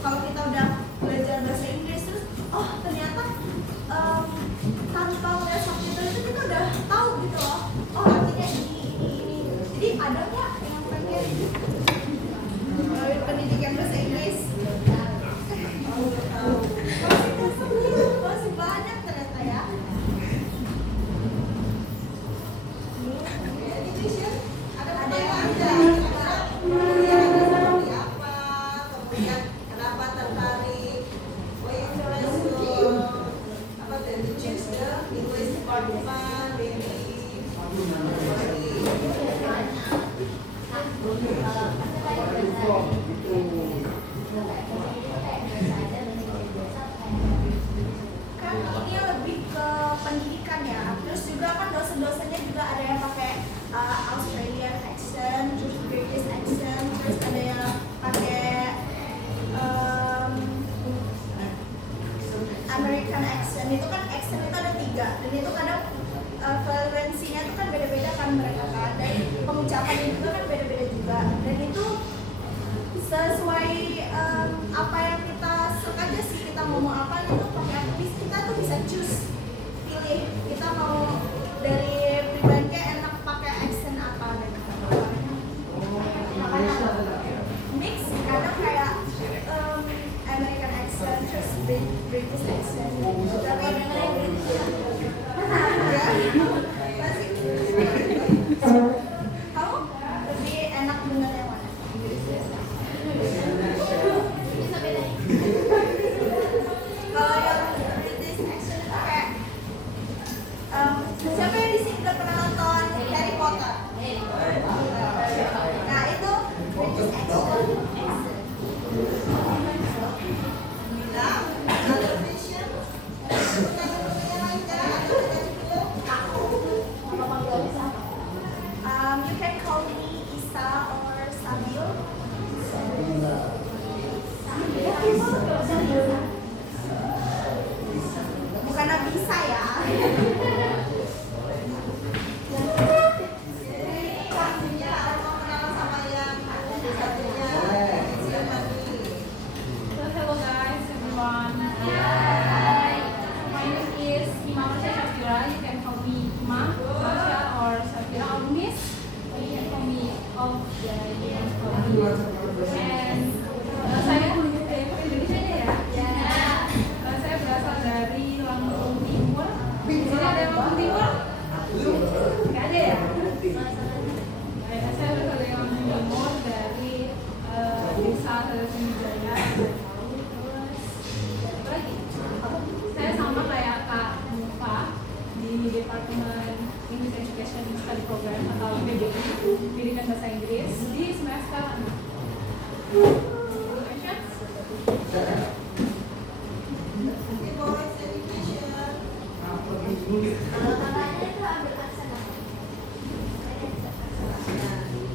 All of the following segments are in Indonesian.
Kalau kita udah belajar bahasa Inggris terus, oh ternyata tanpa melihat subtitle itu kita udah tahu gitu loh. Oh artinya ini. Jadi ada nggak yang pengen pendidikan bahasa Inggris? Masih banyak ternyata ya. Ada yang ada. Kenapa tertarik? Why you choose the English department? Kan ini lebih ke pendidikan ya. Terus juga kan dosen-dosennya juga ada yang pakai Australian accent, terus British accent, terus ada yang pakai American accent. Itu kan accent itu ada 3 dan itu kadang fluensinya itu kan beda-beda kan mereka kan, dan pengucapannya juga kan beda-beda juga, dan itu sesuai apa yang kita suka aja sih, kita ngomong apa gitu pakai apa, kita tuh bisa choose, pilih kita mau dari pribadinya enak pakai accent apa dan apa. Makanya mix kadang kayak American accent terus British accent, tapi kamu lebih enak dengar yang mana? Kalau yang British accent kayak siapa yang di sini udah pernah nonton Harry Potter? Nah itu British accent. You can call me Isa or Sabil. Bukan Nabisa ya. Hello guys, everyone. Hi. My name is Marsha Shafira. You can call me Ma, Marsha, or Shafira, or Miss. You can call me of the And saya Indonesia ya. Saya berasal dari Lampung Timur. Di sini ada yang Lampung Timur? Nggak ada ya? Saya berasal dari Lampung Timur, dari desa Sriwijaya. Saya sama kayak Kak Mufa di Departemen English Education Study Program atau PDI, Pendidikan Bahasa Inggris di semester 6.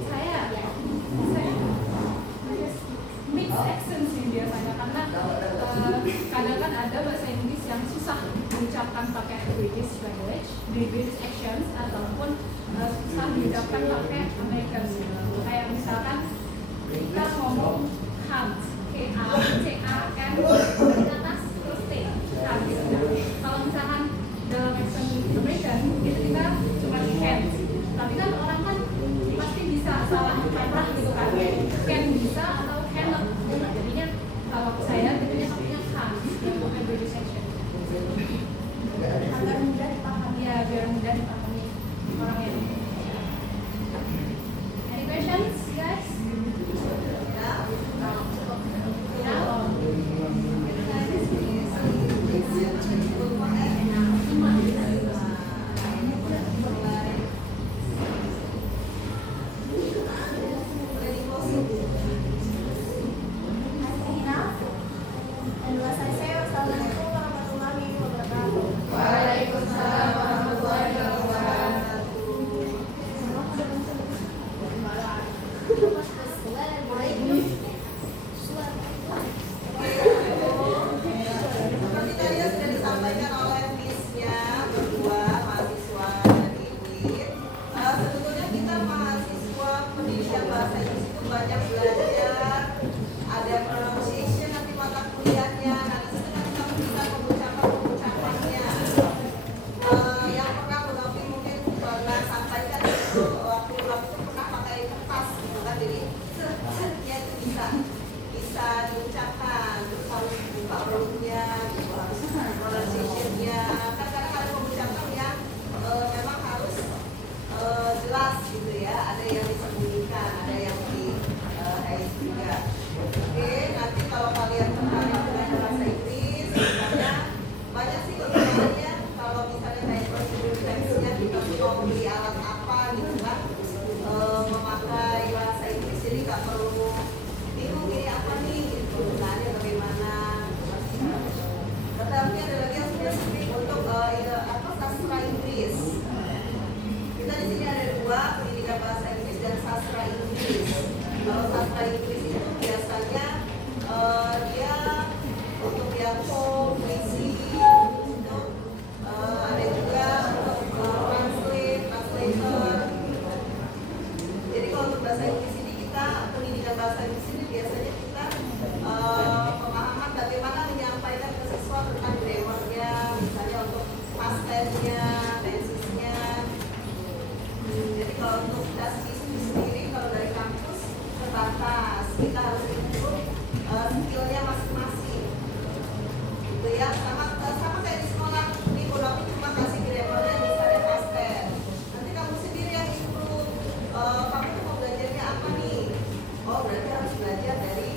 Saya mix accent. ya itu bisa diucapkan, terus harus buka perutnya, gitu, harus pronunciation-nya. Kan kadang ada pengucapan yang memang harus jelas gitu ya, ada yang disembunyikan, ada yang di hide juga. Oke, nanti kalau kalian tertarik dengan bahasa Inggris, misalnya banyak sih kegunaannya. Kalau misalnya kayak prosedur teksnya kita mau beli alat apa gitu kan, memakai bahasa Inggris, jadi nggak perlu bingung ini apa nih, gitu, gunaannya bagaimana. Tetapi ada lagi yang spesifik untuk sastra Inggris. Kita di sini ada dua, pendidikan bahasa Inggris dan sastra Inggris. Kalau sastra Inggris itu biasanya dia untuk yang puisi, gitu. Ada juga untuk translator. Jadi kalau untuk bahasa Inggris ini kita, pendidikan bahasa Inggris ini biasanya kita pemahaman bagaimana menyampaikan ke siswa tentang grammarnya, misalnya untuk past tense-nya, tenses-nya. Jadi kalau untuk dasar sendiri, kalau dari kampus terbatas, kita harus improve skill-nya masing-masing. Gitu ya, sama kayak di sekolah, di Pulau cuma kasih grammarnya misalnya past tense. Nanti kamu sendiri yang improve. Kamu tuh mau belajarnya apa nih? Oh, berarti harus belajar dari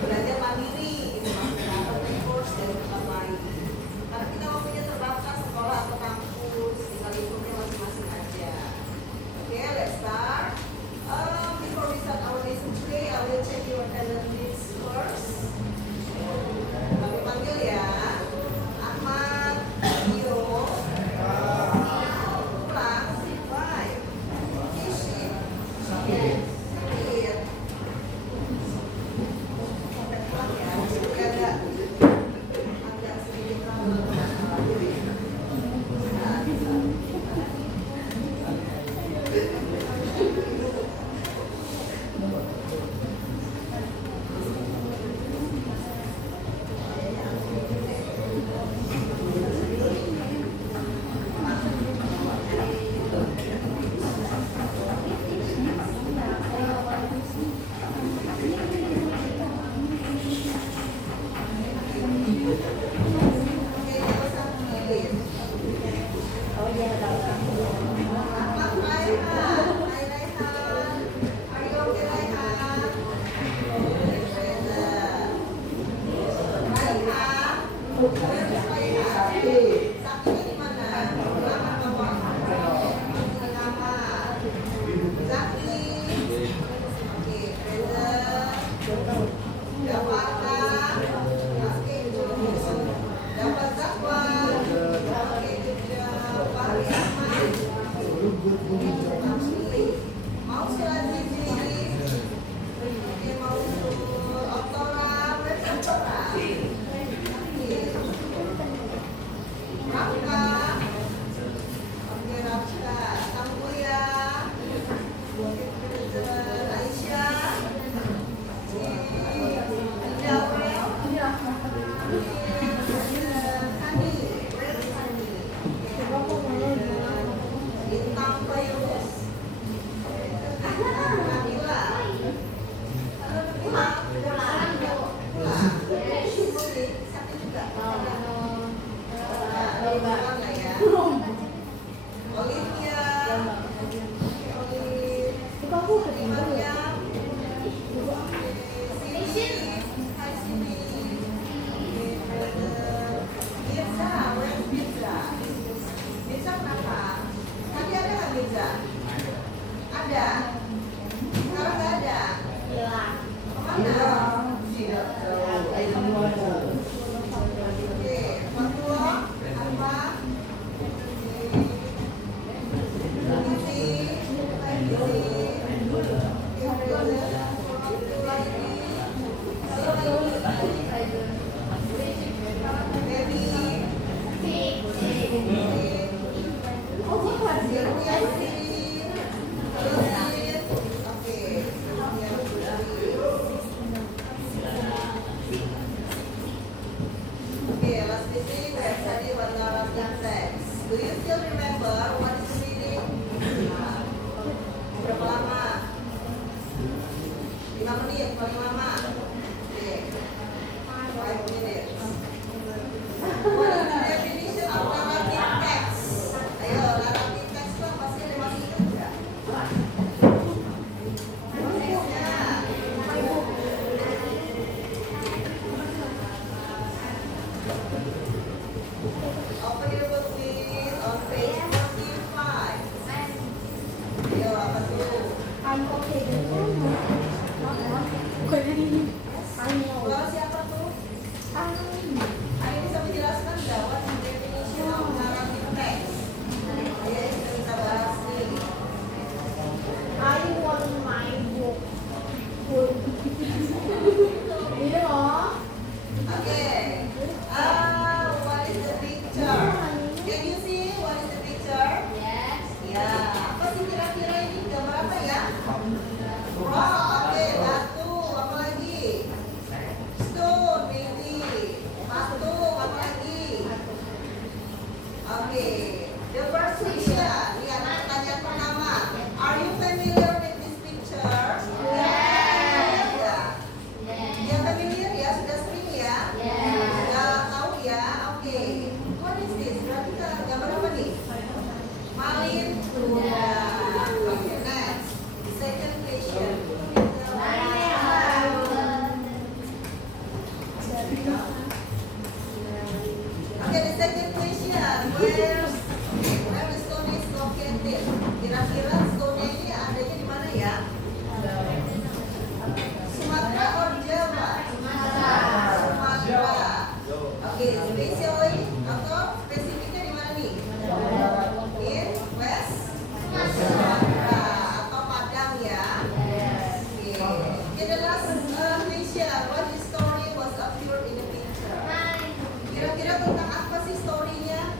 belajar mandiri, gitu maksudnya, atau dari course dari tempat lain. Karena kita waktunya terbatas, sekolah atau kampus, tinggal improve-nya masing-masing aja. Okay, let's start. Before we start our lesson today, I will check your attendance first. Kami panggil ya. Ahmad, Dio, Pulang, Wai, Ishi, Sakit. Sampai pulang ya. Jadi agak sedikit 5 menit paling lama. Oke. 5 minutes. What is the definition of narrative text? Ayo, narrative text itu apa sih? Ada masih ingat nggak? Teksnya. Open your book please on page 45. Ayo, apa tuh? I'm okay Suara siapa tuh? Ayo bisa menjelaskan nggak what is the definition of narrative text? Ayo kita bisa bahas nih. I want my book. Ini loh. Okay. What is the picture? Can you see what is the picture? Yes. Ya, apa sih kira-kira ini gambar apa ya? Oke, batu, apa lagi? Stone, maybe. Batu, apa lagi? Oke, the first question. Lihat pertanyaan pertama. Are you familiar with this picture? Yes. Ya. Ya familiar ya, sudah sering ya? Yes. Sudah tahu ya? Oke. What is this? Berarti gambar apa nih? Malin tuna. Oke, next. Second question. Okay, the second question. Where the stone is located? Kira-kira stone ini adanya di mana ya? Sumatera or Jawa? Sumatera. Oke, spesialnya atau spesifiknya di mana nih? In West Sumatera atau Padang ya? Oke. Okay, the last question. What the story was appeared in the picture? Kira-kira tentang apa sih story-nya?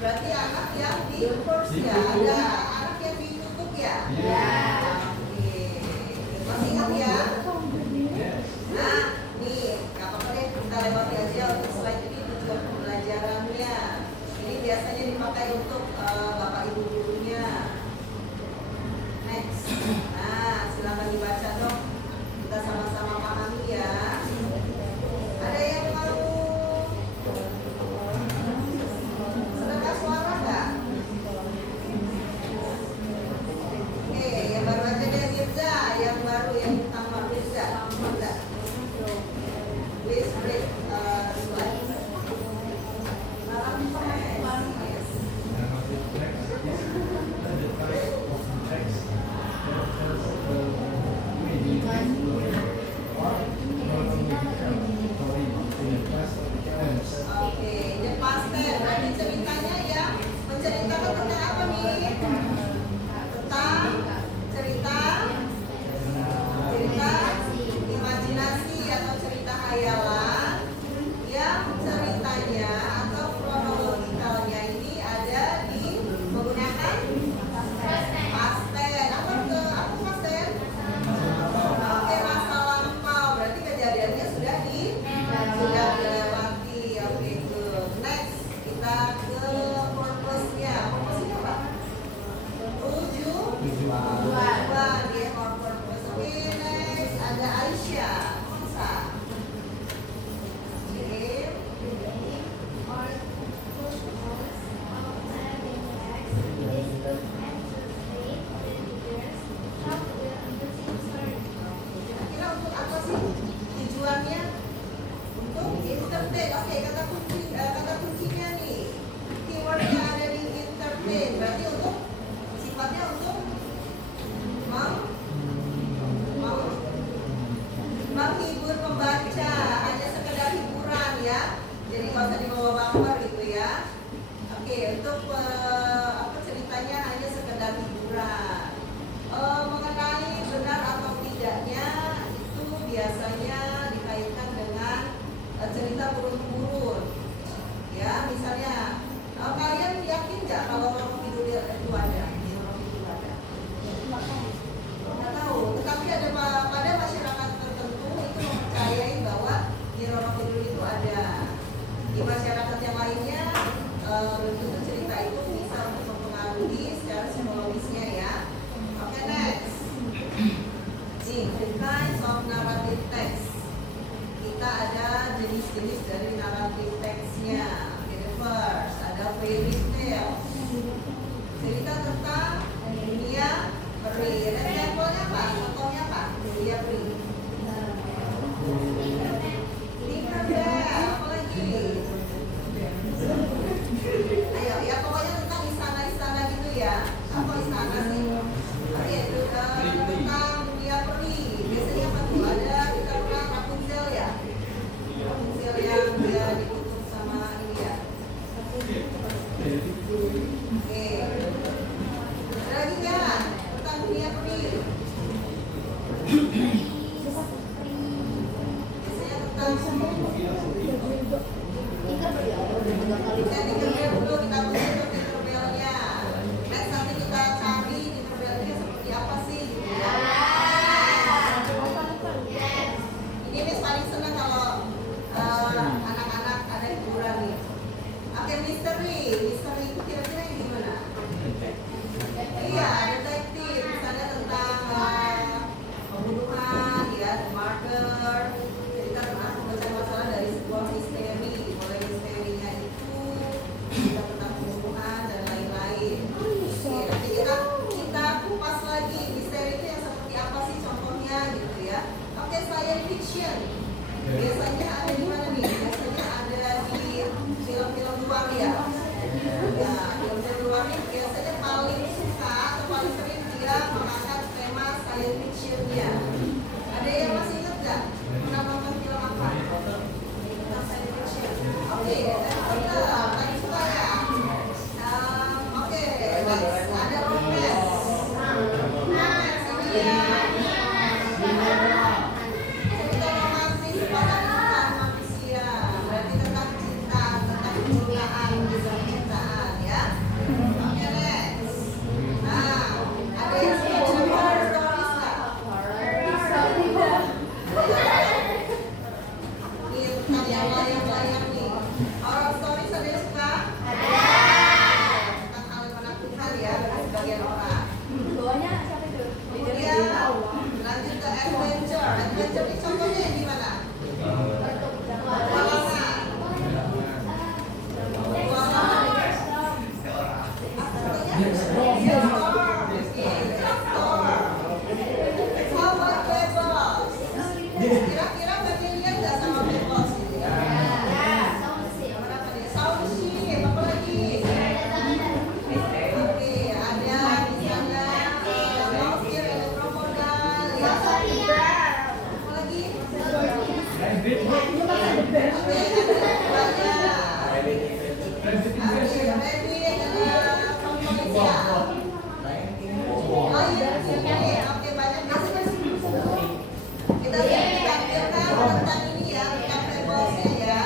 Berarti anak yang di first ya? Ada anak yang ditutup ya? Oke. Masih ingat ya? Nah, nih, nggak apa-apa deh, kita lewati aja untuk slide ini tujuan pembelajarannya. Ini biasanya dipakai untuk bapak ibu gurunya. Next. Nah, silakan dibaca dong. Kita sama-sama pahami ya. Ada yang mau sedekah suara nggak? Biasanya tentang Tinkerbell dulu kita tulis untuk Tinkerbell-nya. Next nanti kita cari Tinkerbell-nya seperti apa sih gitu ya. Ini Miss paling senang kalau anak-anak ada hiburan nih. Oke, misteri itu kira-kira yang gimana? Iya, detektif, misalnya tentang pembunuhan, ya, murder. Jadi kita pernah membaca masalah dari sebuah misteri, mulai misterinya itu kita tentang pembunuhan dan lain-lain. Oke, nanti kita kupas lagi misteri itu yang seperti apa sih contohnya gitu ya. Oke, science fiction. Biasanya ada di mana nih? Biasanya ada di film-film luar ya. Ya, film-film luar ini biasanya paling suka atau paling sering dia mengangkat tema science fiction-nya. Ada yang masih ingat nggak? Pernah nonton film apa? Tentang science fiction. Oke, tadi suka ya. Oke, next ada romance. Romance ini ya. Cerita romantis pada manusia. Berarti tentang cinta, tentang kecintaan, cintaan ya. Oke, next. Nah, ada yang suka dengan horror stories nggak? Ini tentang yang layang-layang nih. Horror stories ada yang suka? Tentang hal yang menakutkan ya bagi sebagian orang. Kemudian lanjut ke adventure. Adventure ini contohnya yang gimana? Petualangan. Sahabat bebas. Kira-kira bagian lihat nggak sama bebas gitu ya? Berapa dia? Sound ship. Apa lagi? Oke, ada misalnya monster, ada krokodil, ya. Apa lagi? Oke, ada banyak. Oke, banyak kita tampilkan tentang ini ya, tentang bebasnya ya.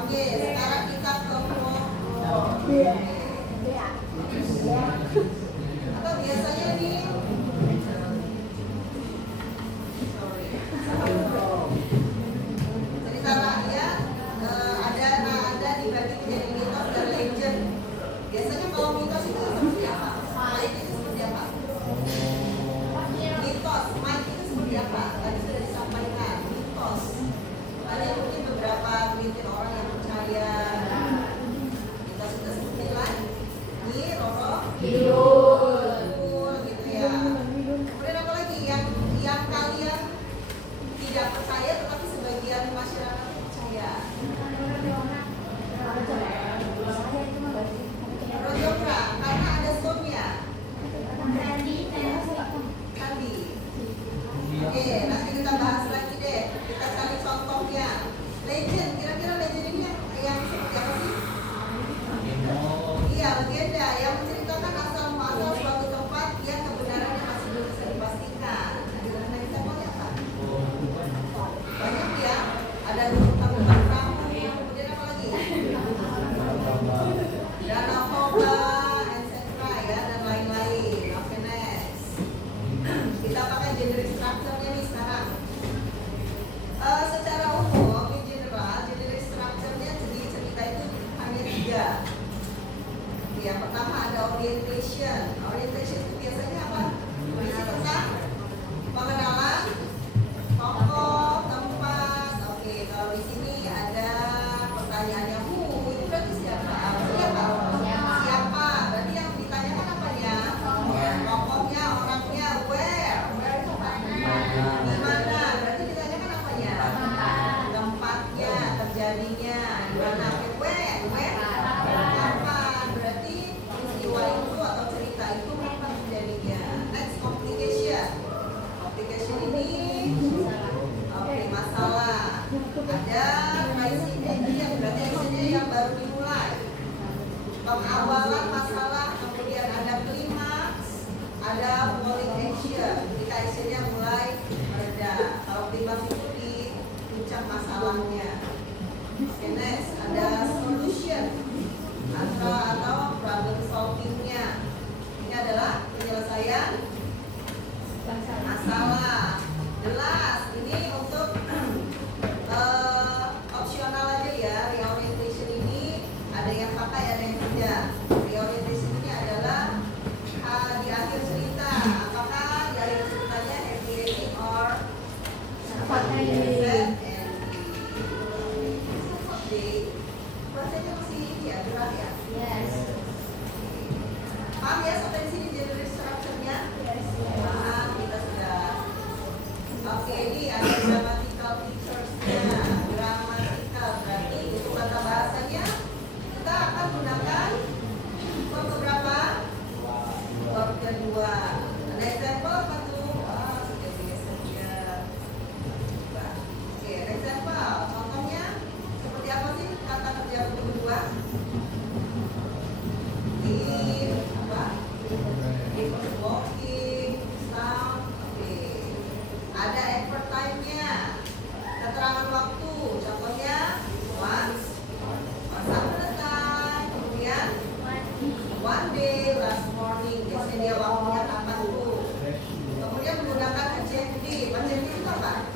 Oke, sekarang kita ke foto. Atau biasanya nih Oke. Bacanya masih ya, berat ya? Paham ya sampai di sini jadi structure-nya? Paham, kita sudah. Oke, ini ada grammatical features-nya. Grammatical berarti untuk kata bahasanya kita akan gunakan verb berapa? Verb kedua. Ada example apa tuh? Sudah biasa saja. Oke, ada example. Contohnya seperti apa sih kata kerja verb kedua? Walking, sound, oke. Ada effort time-nya, keterangan waktu, contohnya once upon a time, kemudian one day, last morning, biasanya dia waktunya kapan tuh. Kemudian menggunakan adjective, adjective itu apa?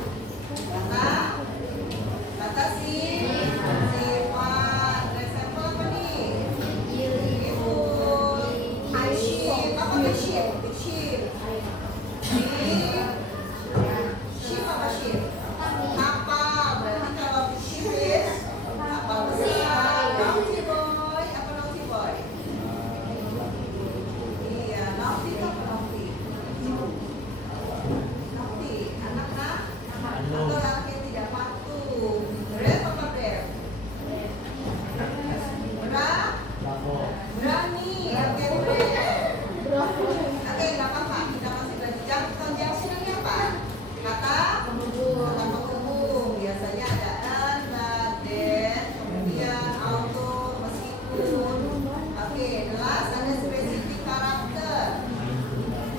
Kata sifat, example apa nih? Sheep, apa nih sheep? Sheep. Sheep apa sheep? Kapal. Berarti kalau sheep is kapal besar. Naughty boy, apa naughty boy? Iya, naughty itu apa naughty? Naughty, anak-anak atau anak yang tidak patuh. Brave apa brave? Berani, oke brave. Oke, nggak apa-apa. Kita masih belajar. Conjunction ini apa? Kata penghubung. Biasanya ada and, but, then, kemudian auto, meskipun. Oke, jelas ada spesifik karakter.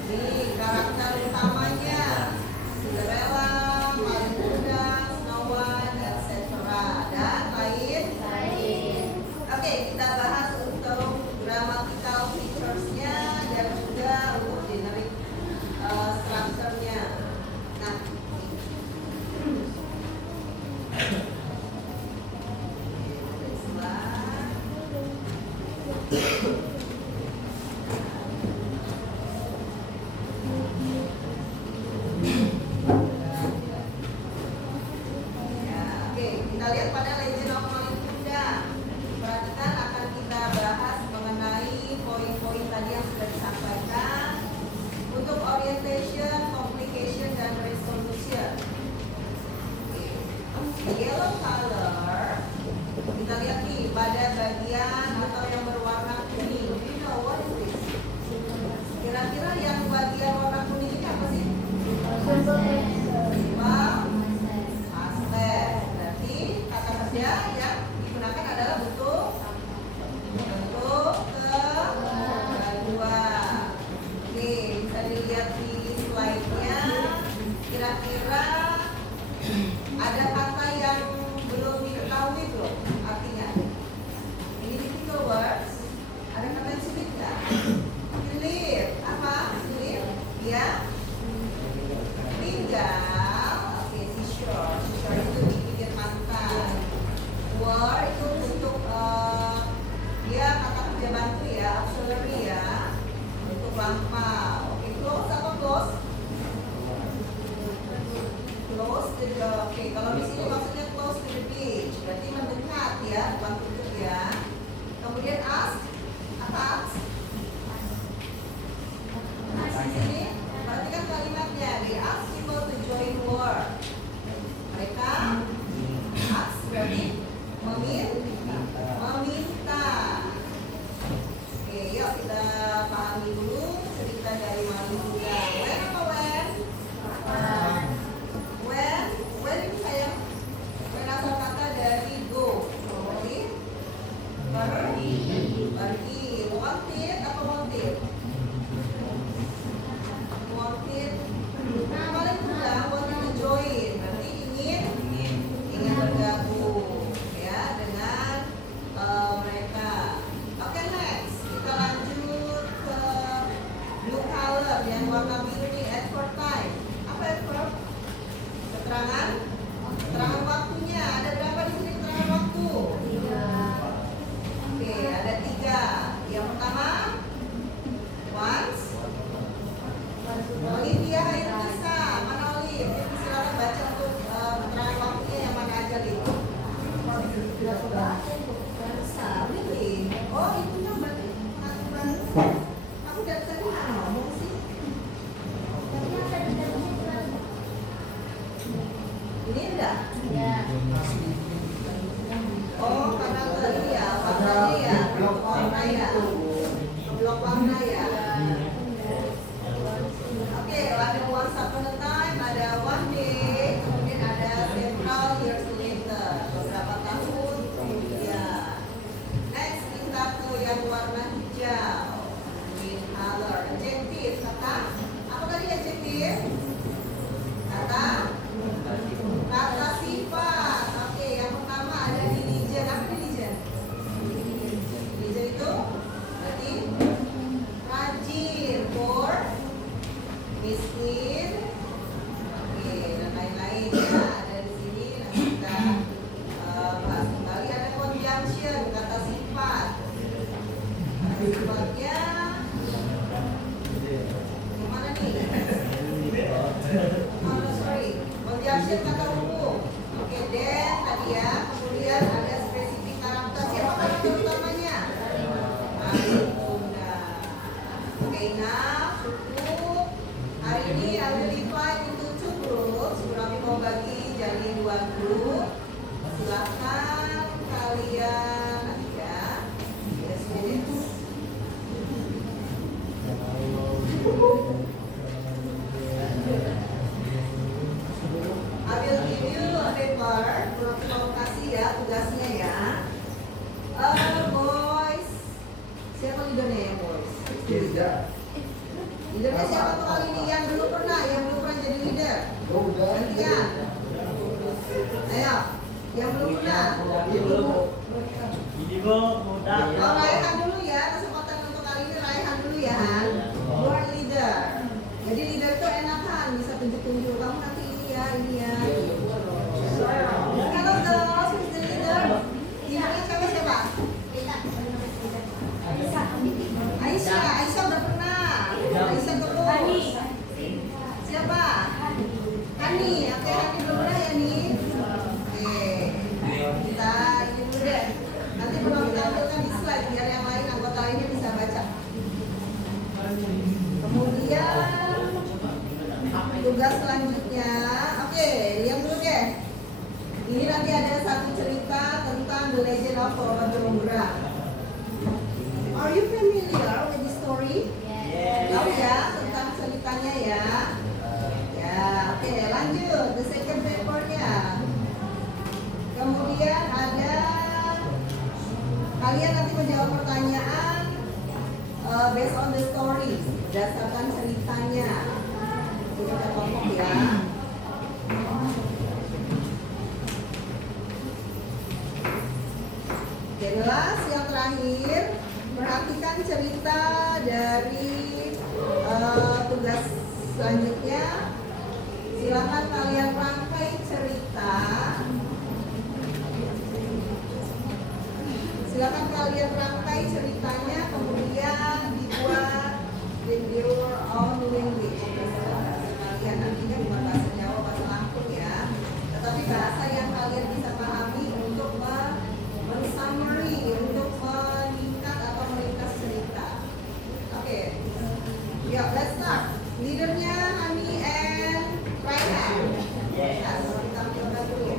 Ini karakter utamanya Cinderella, paling muda, Snow White, etc. Dan lain. Oke, kita bahas untuk grammatical features-nya dan juga untuk generic structure-nya. Nah, ya, oke, kita lihat pada Legend of Rolling Thunder. Perhatikan akan kita bahas mengenai poin-poin tadi yang sudah disampaikan untuk orientation, complication, dan resolution. The yellow color, kita lihat nih pada bagian atau yang berwarna kuning. Do you know what is this? Kira-kira yang bagian warna kuning ini apa sih? Past tense. Berarti kata kerja yang digunakan adalah bentuk kedua. Oke, bisa dilihat di slide-nya. Kira-kira ada kata yang belum diketahui belum artinya? Ini difficult words. Ada kata yang sulit nggak? Believe, apa? Believe? Ya. Tinggal. Oke, seashore. Seashore itu di pinggir pantai. Were itu untuk dia kata kerja bantu ya, auxiliary ya, untuk lampau. Oke, close apa close? Close to the, oke, kalau di sini maksudnya close to the beach, berarti mendekat ya, bukan tutup ya. Kemudian ask, apa ask? Ask di sini, perhatikan kalimatnya. They ask people to join Ini enggak? Ya. Oh, karena tadi ya, warnanya ya, warna ya, blok warna ya. Oke, ada once upon a time, ada one day, kemudian ada several years later, beberapa tahun kemudian. Next kita ke yang warna hijau, green color, adjective, kata apa tadi adjective? Kata sifat. Oke, yang pertama ada diligent. Apa diligent? Diligent itu berarti rajin, for miskin. Oke, dan lain-lain ya. Ada di sini nanti kita bahas kembali. Ada conjunction, kata sifat. Kata sifatnya yang mana nih? Conjunction kata hukum. Oke, then tadi ya. Kemudian ada spesifik karakter. Siapa karakter utamanya? Bunda. Oke, nah cukup. Hari ini I will divide into 2 groups. Kami mau bagi jadi 2 grup. Silakan kalian nanti ya. Yes, minutes. I will give you a paper. Mau kasih ya tugasnya ya. Boys. Siapa leadernya ya boys? Leadernya siapa tuh kali ini? Yang belum pernah jadi leader. Gantian. Ayo. Yang belum pernah. Oh, Raihan dulu ya. Kesempatan untuk kali ini Raihan dulu ya. You are leader. Jadi leader itu enakan bisa tunjuk-tunjuk kamu nanti ini ya. Hello girls, who's the leader? Leadernya siapa? Aisyah udah pernah. Aisyah terus. Siapa? Hani. Oke, Hani belum pernah ya nih. Oke, kita ini dulu deh. Nanti perlu kita tampilkan di slide biar yang lain anggota lainnya bisa baca. Kemudian tugas selanjutnya, oke, lihat dulu deh. Ini nanti ada satu cerita tentang The Legend of Korban. Are you familiar with the story? Tahu ya tentang ceritanya ya? Ya, oke, lanjut. The second papernya. Kemudian ada kalian nanti menjawab pertanyaan based on the story, berdasarkan ceritanya. Kita kelompok ya. Jelas yang terakhir, perhatikan cerita dari tugas selanjutnya. Silakan kalian rangkai cerita. Silakan kalian rangkai ceritanya, kemudian dibuat in your own language. Kalian nantinya bukan bahasa Jawa, bahasa Lampung ya, tetapi bahasa yang kalian bisa pahami untuk men-summary, untuk meningkat atau meringkas cerita. Oke, yuk let's start. Leadernya Hani and Raihan. Yes, kita coba dulu.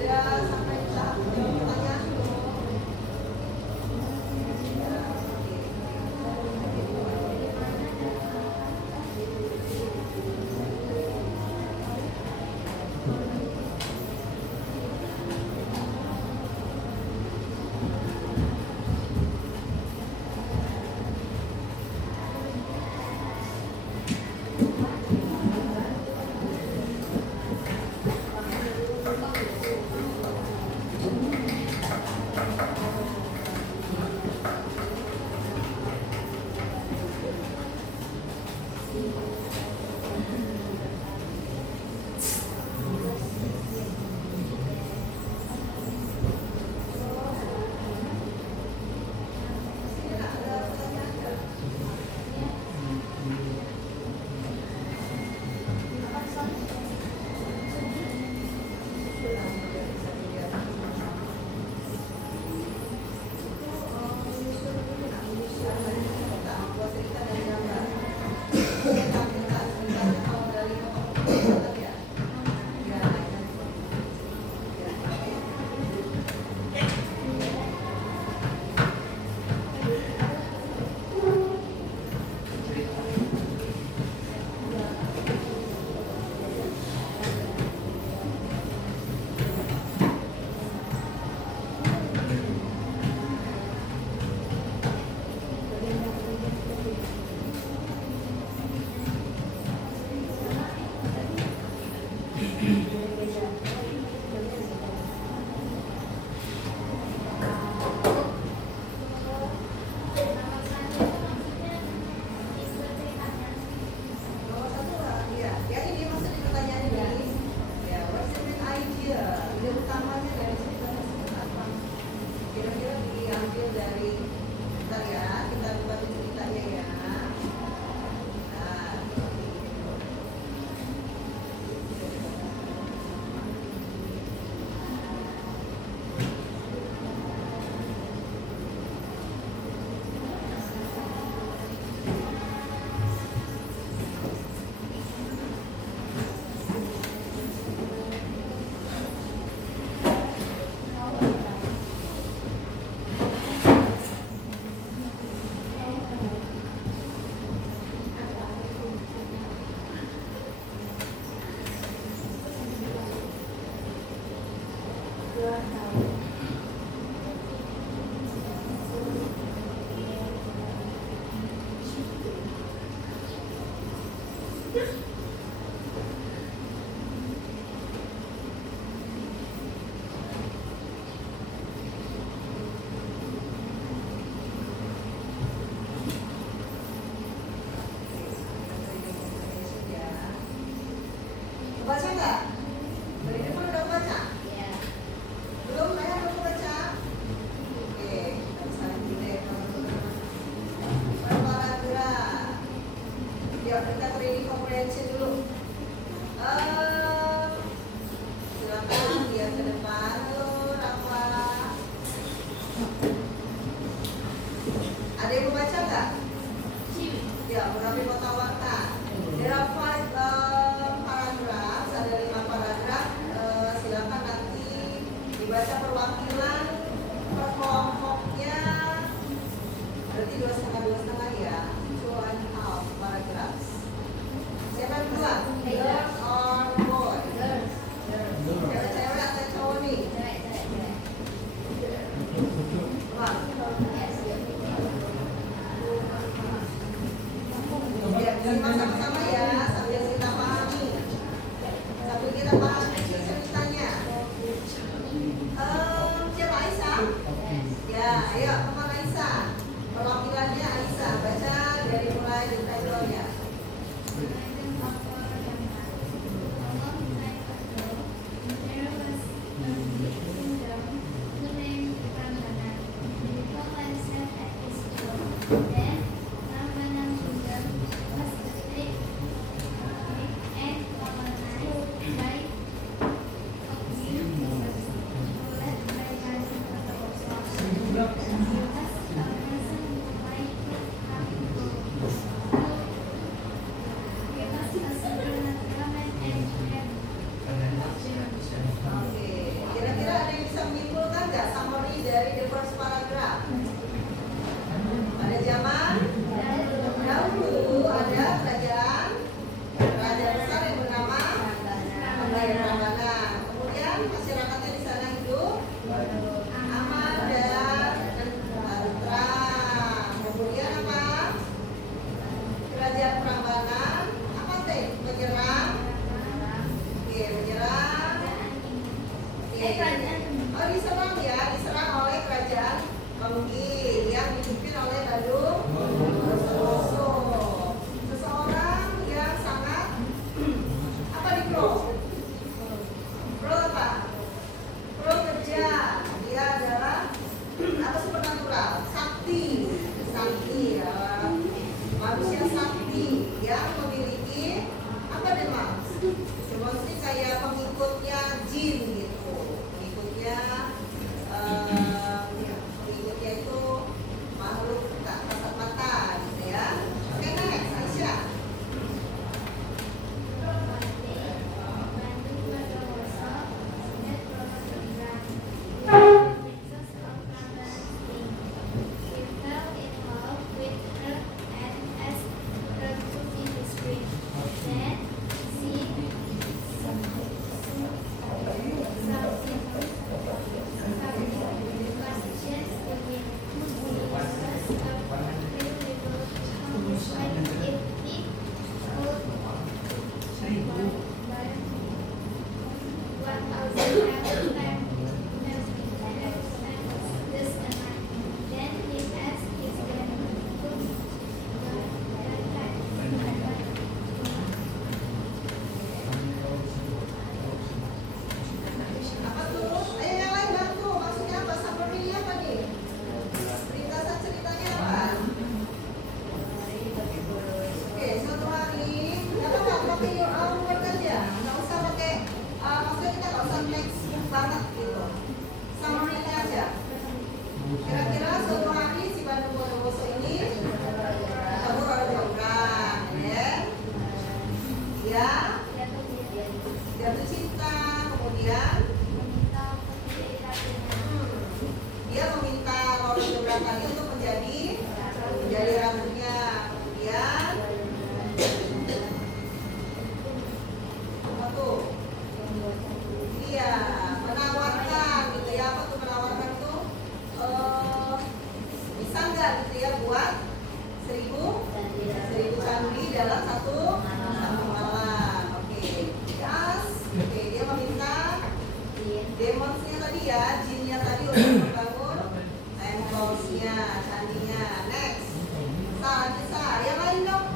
Sudah sampai di tahap menjawab pertanyaan belum? Ya, nomor satu lah, ya. Ya ini maksud di pertanyaan ini. Ya, what's the main idea? Ide utamanya dari cerita tersebut apa? Kira-kira diambil dari, bentar ya, kita buka ceritanya ya. Nah, Ya, simak sama-sama ya, sambil kita pahami. Sambil kita pahami ceritanya. Siapa Aisyah? Ya, ayo teman Aisyah. Perwakilannya Aisyah, baca dari mulai detailnya. Kira-kira ada yang bisa menyimpulkan nggak summary dari the first paragraph? Pada zaman dahulu ada kerajaan besar yang bernama Prambanan. Kemudian masyarakatnya di sana hidup aman dan tentram. Kemudian apa? Kerajaan Prambanan apa teh? Menyerang. Oke, menyerang. Oh, diserang ya, diserang oleh kerajaan Mengki yang dipimpin oleh Badung Woso. Seseorang yang sangat apa di pro apa? Pro kerja. Dia adalah apa supernatural, sakti ya. Manusia sakti yang memiliki apa demam? Seperti kayak pengikutnya jin gitu. Pengikutnya itu makhluk tak kasat mata gitu ya. Oke, next Aisyah. Apa tuh? Ayo yang lain bantu. Maksudnya apa? Summary-nya apa nih? Ringkasan ceritanya apa? Oke, suatu hari nggak apa-apa pakai your own word aja. Nggak usah pakai, maksudnya kita nggak usah textbook banget gitu. Summary-nya aja. Kira-kira suatu hari si Badung Woso ini ketemu orang jongkang, ya. Dia jatuh cinta, kemudian dia meminta Roro Jonggrang tadi untuk menjadi ratunya. Kemudian apa tuh? Iya, menawarkan gitu ya. Apa tuh menawarkan tuh? Bisa nggak gitu ya buat 1000 candi dalam satu malam. Oke, yes. Oke, dia meminta demonsnya tadi ya, jinnya tadi untuk membangun tempelnya, candinya. Next, yang lain dong.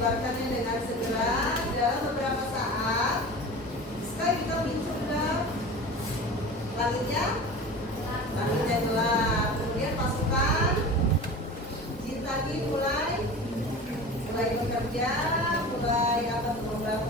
menyebarkannya dengan segera. Dalam beberapa saat, sky become hijau gelap. Langitnya gelap. Kemudian pasukan jin tadi mulai bekerja, mulai membangun